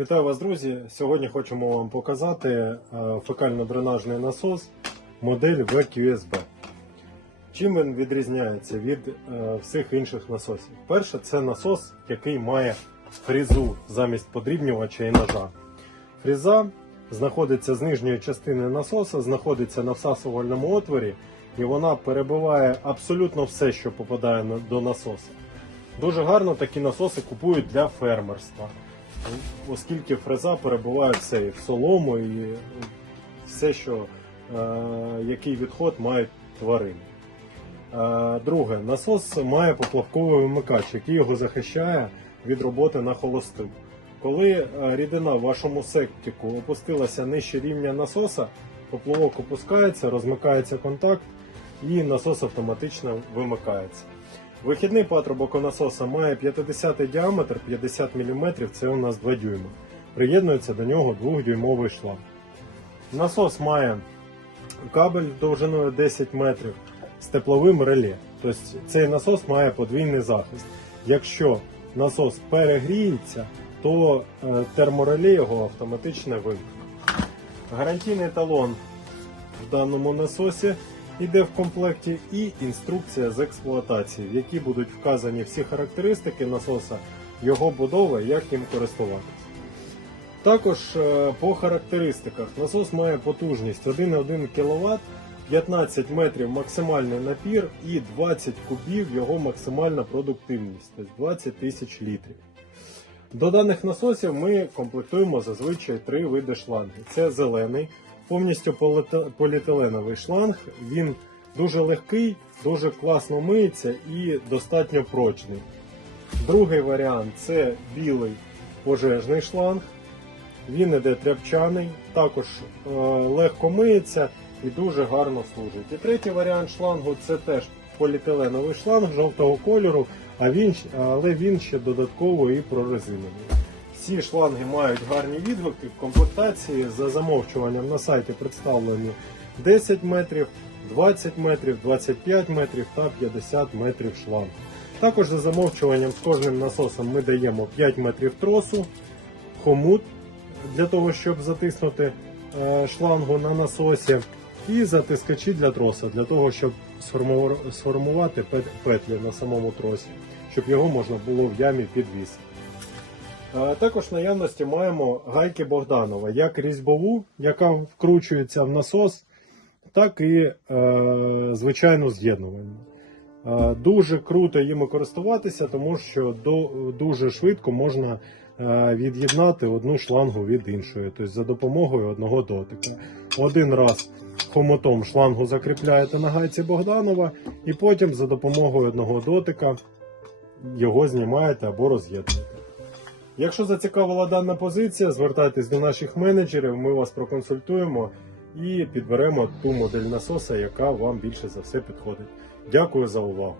Вітаю вас, друзі! Сьогодні хочемо вам показати е, фекально-дренажний насос модель VQSB. Чим він відрізняється від е, всіх інших насосів? Перше, це насос, який має фрізу замість подрібнювача і ножа. Фріза знаходиться з нижньої частини насоса, знаходиться на всасувальному отворі, і вона перебиває абсолютно все, що попадає до насоса. Дуже гарно такі насоси купують для фермерства оскільки фреза перебуває все і в солому, і все, що, е, який відход мають тварини. Е, друге, насос має поплавковий вимикач, який його захищає від роботи на холосту. Коли е, рідина в вашому септику опустилася нижче рівня насоса, поплавок опускається, розмикається контакт і насос автоматично вимикається. Вихідний патрубок насоса має 50 діаметр, 50 мм, це у нас 2 дюйма. Приєднується до нього 2-дюймовий шланг. Насос має кабель довжиною 10 метрів з тепловим реле. Тобто цей насос має подвійний захист. Якщо насос перегріється, то е, термореле його автоматично вимкне. Гарантійний талон в даному насосі йде в комплекті і інструкція з експлуатації, в якій будуть вказані всі характеристики насоса, його будова, як їм користуватися. Також е, по характеристиках насос має потужність 1,1 кВт, 15 метрів максимальний напір і 20 кубів його максимальна продуктивність, тобто 20 тисяч літрів. До даних насосів ми комплектуємо зазвичай три види шлангів. Це зелений, повністю поліетиленовий шланг. Він дуже легкий, дуже класно миється і достатньо прочний. Другий варіант це білий пожежний шланг. Він іде тряпчаний, також е, легко миється і дуже гарно служить. І третій варіант шлангу це теж поліетиленовий шланг жовтого кольору, а він, але він ще додатково і прорезинений. Всі шланги мають гарні відгуки в комплектації. За замовчуванням на сайті представлені 10 метрів, 20 метрів, 25 метрів та 50 метрів шлангу. Також за замовчуванням з кожним насосом ми даємо 5 метрів тросу, хомут для того, щоб затиснути е, шлангу на насосі, і затискачі для троса, для того, щоб сформувати пет- петлі на самому тросі, щоб його можна було в ямі підвісити. Також в наявності маємо гайки Богданова, як різьбову, яка вкручується в насос, так і е, звичайну з'єднувальну. Дуже круто їми користуватися, тому що дуже швидко можна е, від'єднати одну шлангу від іншої, тобто за допомогою одного дотика. Один раз хомутом шлангу закріпляєте на гайці Богданова, і потім за допомогою одного дотика його знімаєте або роз'єднуєте. Якщо зацікавила дана позиція, звертайтесь до наших менеджерів, ми вас проконсультуємо і підберемо ту модель насоса, яка вам більше за все підходить. Дякую за увагу.